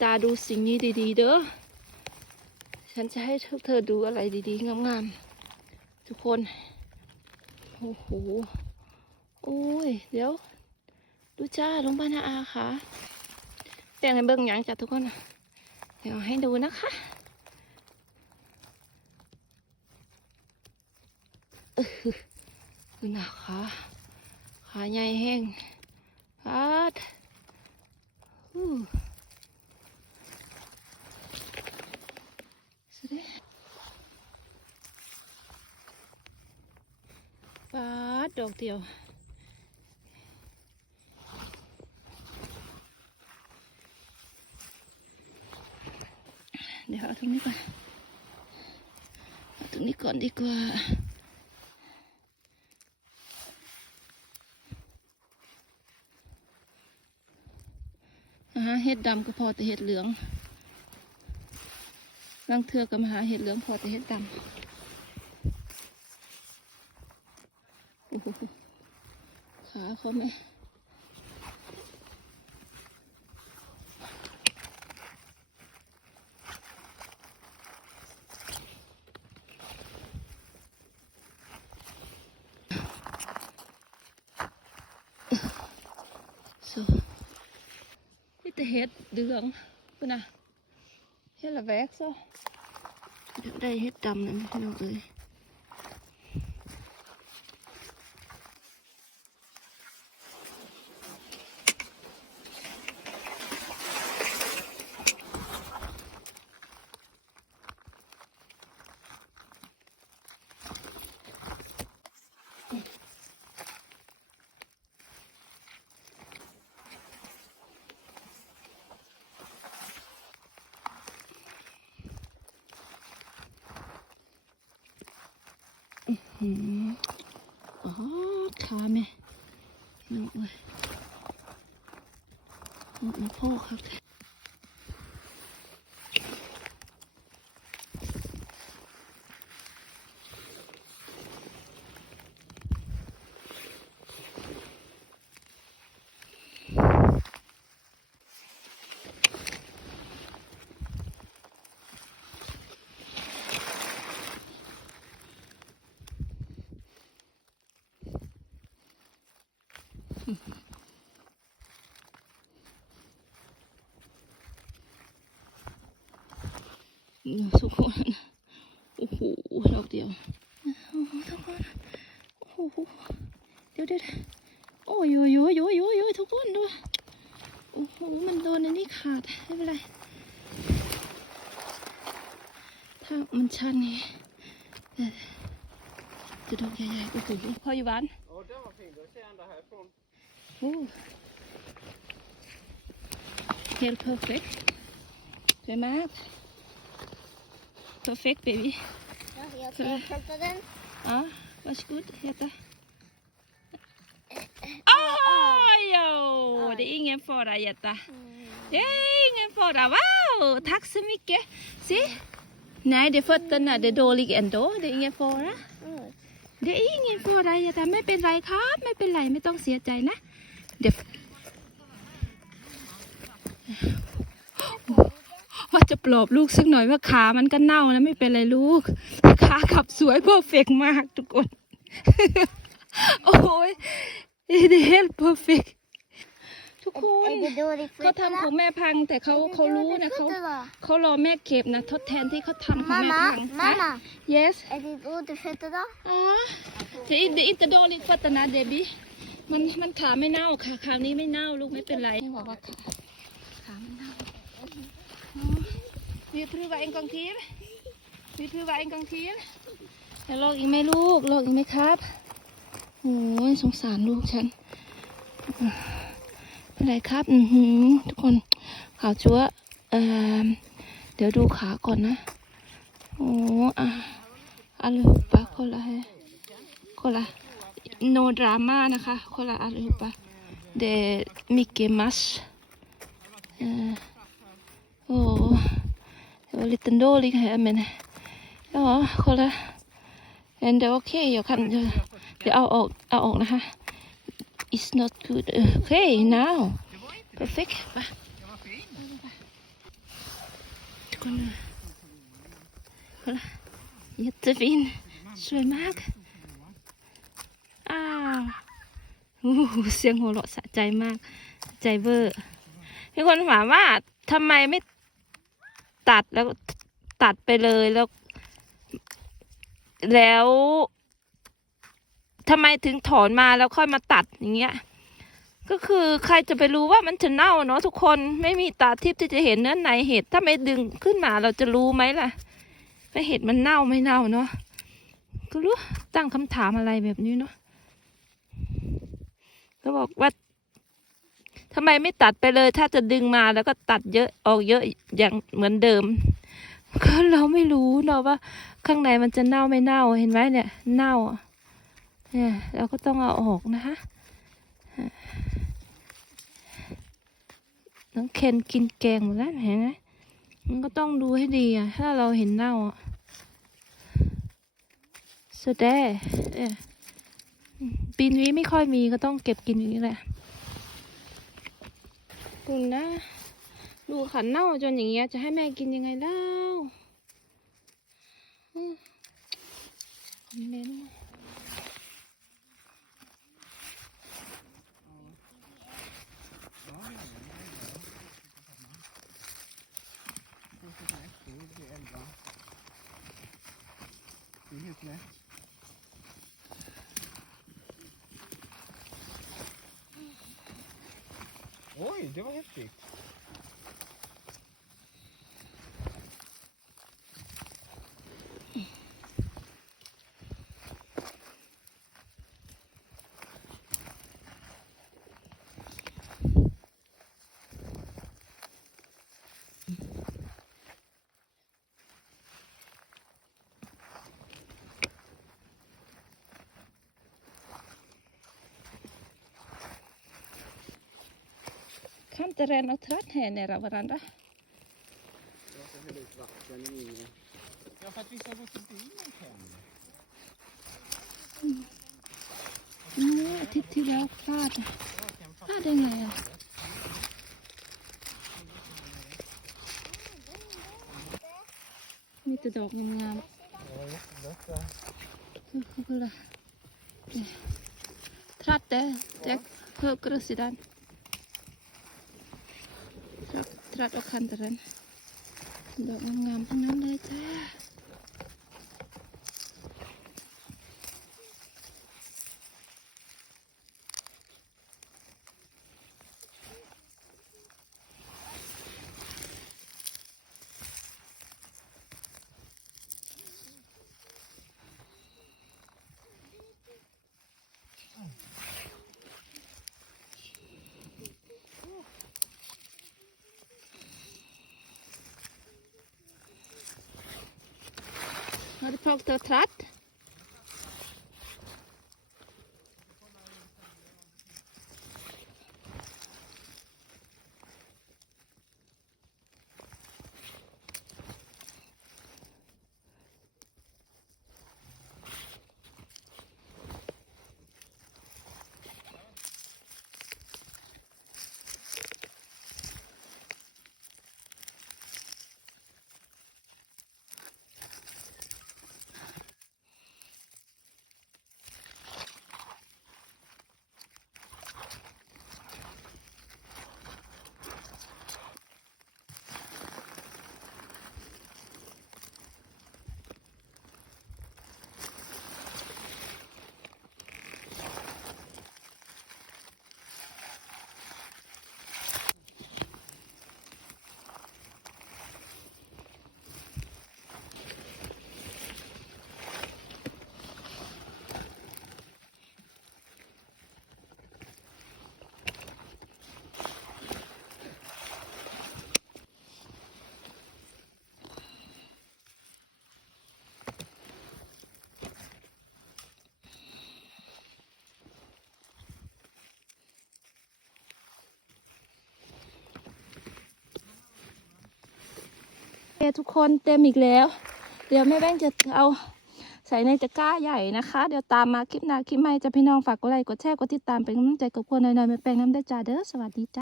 ตาดูสิ่งนี้ดีๆ เด้อ ฉันจะให้เธอดูอะไรดีๆ งามๆ ทุกคน โอ้โห โอ้ย เดี๋ยว ดูจ้าลงบ้านนาอาค่ะแป้งให้เบิ่งยังจ้ะทุกคน เดี๋ยวให้ดูนะคะออคือหนักขาขาใหญ่แห้งพัดอู้สุดย ปัดดอกเดียว เดี๋ยวเอาตรงนี้ก่อนเอาตรงนี้ก่อนดีกว่าอาหาเห็ดดำก็พอแต่เห็ดเหลืองลังเทือกับมาหาเห็ดเหลืองพอแต่เห็ดดำโอ้โห ขาเขาไหม so นี่แต่เห็ดเหลืองคุณน่ะเห็ดละแวกซะเดี๋ยวได้เห็ดดำนะพี่น้องเอ้ย หืมอ๋อขาแม่น้องเอ้ยโอ้โหพ่อครับ ทุกคน โอ้โหดอกเดียว โอ้โหทุกคน โอ้โหเดี๋ยวเดี๋ยวเดี๋ยวโอ้ยโยโยโยโยโยทุกคนดู โอ้โห มันโดนอันนี้ขาด ไม่เป็นไร ถ้ามันชันนี่จะดอกใหญ่ๆโอ้โหพออยู่บ้าน Ja, den var fin. Då ser jag ända härifrån. Oh. Helt perfekt. Du är med? Perfekt baby. Ja, jag ska hämta den. Ja, varsågod. Heta. Oj, oh, det är ingen fara Jetta. Det är ingen fara. Wow, tack så mycket. Se. Nej, det är fötterna. Det är dåligt ändå. Det är ingen fara. Mm. Det är ingen fara Jetta. ไม่เป็นไรครับ ไม่เป็นไร ไม่ต้องเสียใจนะ เดี๋ยวว่าจะปลอบลูกสักหน่อยว่าขามันก็เน่านะไม่เป็นไรลูก ขาขับสวยเพอร์เฟกมากทุกคน โอ้ย it is helt perfect ทุกคน Är det dåligt เขาทำของแม่พังแต่เขาเขารู้นะเขาเขารอแม่เก็บนะ ทดแทนที่เขาทำของแม่พัง Mamma, ฮะ mamma. yes Är det dåligt fötter då? อ๋อแต่อินเดอินเตอร์โดลิฟัตนาเดบี มันมันขาไม่เน่าขาขานี้ไม่เน่าลูกไม่เป็นไรบอกว่าขาขาไม่เน่าอ๋อมีพรือว่าเองกองทีมมีพรือว่าเองกองทีมแล้วลอกอีกไหมลูกลอกอีกไหมครับโอ้ยสงสารลูกฉันอะเป็นไรครับอือหือทุกคนขาวจั๊วเอ่อเดี๋ยวดูขาก่อนนะโอ้อะ allihopa kolla här kolla no drama นะคะ kolla allihopa det är mycket mass eh, åh det var lite dålig här men ja kolla men det är okej jag kan jag, det är av, av, av นะคะ it's not good okay now perfect ไป kolla. Kolla. Jättefin. สวยมาก อ้าวโอ้โห เสียงหัวเราะสะใจมาก ใจเบอร์มีคนถามว่าทำไมไม่ตัดแล้วตัดไปเลยแล้ว แล้วทำไมถึงถอนมาแล้วค่อยมาตัดอย่างเงี้ย ก็คือใครจะไปรู้ว่ามันจะเน่าเนาะทุกคนไม่มีตาทิพย์ที่จะเห็นเนื้อในเห็ดถ้าไม่ดึงขึ้นมาเราจะรู้ไหมล่ะว่าเห็ดมันเน่าไม่เน่าเนาะก็รู้ตั้งคำถามอะไรแบบนี้เนาะ ก็บอกว่าทำไมไม่ตัดไปเลย ถ้าจะดึงมาแล้วก็ตัดเยอะออกเยอะอย่างเหมือนเดิมก็เราไม่รู้เนาะว่า ข้างในมันจะเน่าไม่เน่าเห็นไหมเนี่ย เน่าเนี่ยเราก็ต้องเอาออกนะคะน้องเคนกินแกงหมดแล้วเห็นไหมมันก็ต้องดูให้ดีอะถ้าเราเห็นเน่าอะสดแด้ ปีนี้ไม่ค่อยมีก็ต้องเก็บกินอย่างนี้แหละคุณนะ ดูขันเน่าจนอย่างเงี้ยจะให้แม่กินยังไงเล่าอืมคอมเมนต์ Oj, det var häftigt. Kan inte ränna och tratt här nära varandra. Jag ska hälla ut vatten i. min. Ja, för att vi ska gå till bilen sen. Nej, titta jag pad. Pad är nej. Mitt dog ngam. Kukula. Trat det, det kukrosidan. ดอะพลาดได้ไงอะมีแต่ดอกงาม Ja, jättebra. ๆคือคือคืออะไรเนี่ยทรัดแต่แจ็คเพิ่มกระสิดันทรัดทรัดเอคันตรันดอกงามๆทั้งนั้น from the threat. ทุกคนเต็มอีกแล้ว เดี๋ยวแม่แบงค์จะเอาใส่ในตะกร้าใหญ่นะคะ เดี๋ยวตามมาคลิปหน้าคลิปใหม่จะพี่น้องฝากกดไลค์กดแชร์กดติดตามเป็นกำลังใจกับคนหน่อยๆแม่แบงน้ำได้จ้าเด้อสวัสดีจ้า